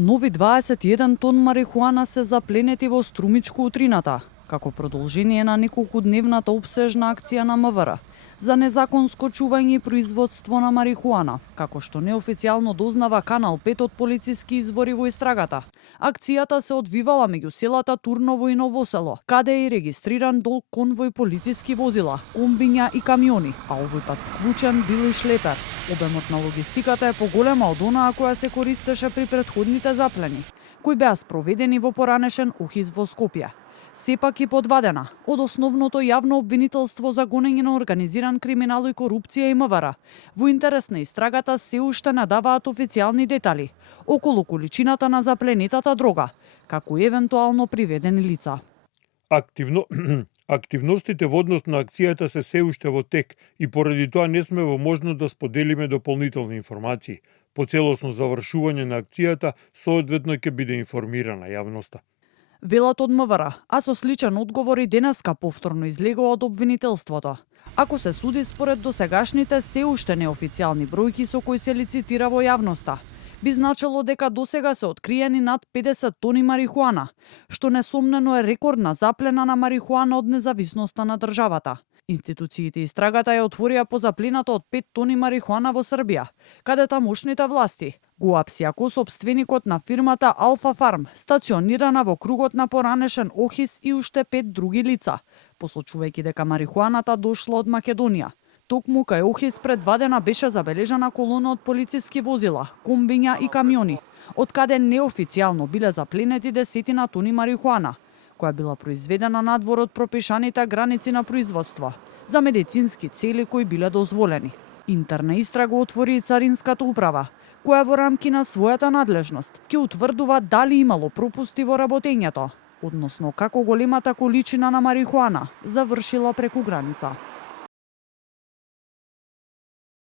Нови 21 тон марихуана се запленети во Струмичко утрината, како продолжение на неколкудневната опсежна акција на МВР за незаконско чување и производство на марихуана, како што неофицијално дознава Канал 5 од полициски извори во истрагата. Акцијата се одвивала меѓу селата Турново и Ново село, каде е и регистриран долг конвој полициски возила, комбиња и камиони, а овој пат вклучен бил и шлепер. Обемот на логистиката е поголема од онаа која се користеше при претходните заплени, кои беа спроведени во поранешен УХИС во Скопје. Сепак и подвадена од основното јавно обвинителство за гонење на организиран криминал и корупција и МВР. Во интерес на истрагата се уште надаваат официјални детали околу количината на запленетата дрога, како и евентуално приведени лица. Активностите во однос на акцијата се уште во тек и поради тоа не сме во можност да споделиме дополнителни информации. По целосно завршување на акцијата соодветно ќе биде информирана јавноста. Велат од МВР, а со сличен одговор и денеска повторно излегува од обвинителството. Ако се суди според досегашните се уште неофицијални бројки со кои се лицитира во јавноста, би значило дека досега се откриени над 50 тони марихуана, што несомнено е рекордна заплена на марихуана од независноста на државата. Институциите истрагата ја отворија по заплената од 5 тони марихуана во Србија, каде тамошните власти го апси ако сопственикот на фирмата Алфа Фарм, стационирана во кругот на поранешен ОХИС и уште 5 други лица, посочувајќи дека марихуаната дошла од Македонија. Токму кај ОХИС предвадена беше забележана колона од полициски возила, комбиња и камиони, од каде неофицијално биле запленети десетина тони марихуана, која била произведена надвор од пропишаните граници на производство, за медицински цели кои биле дозволени. Интерна истрага отвори и Царинската управа, која во рамки на својата надлежност ќе утврдува дали имало пропусти во работењето, односно како големата количина на марихуана завршила преку граница.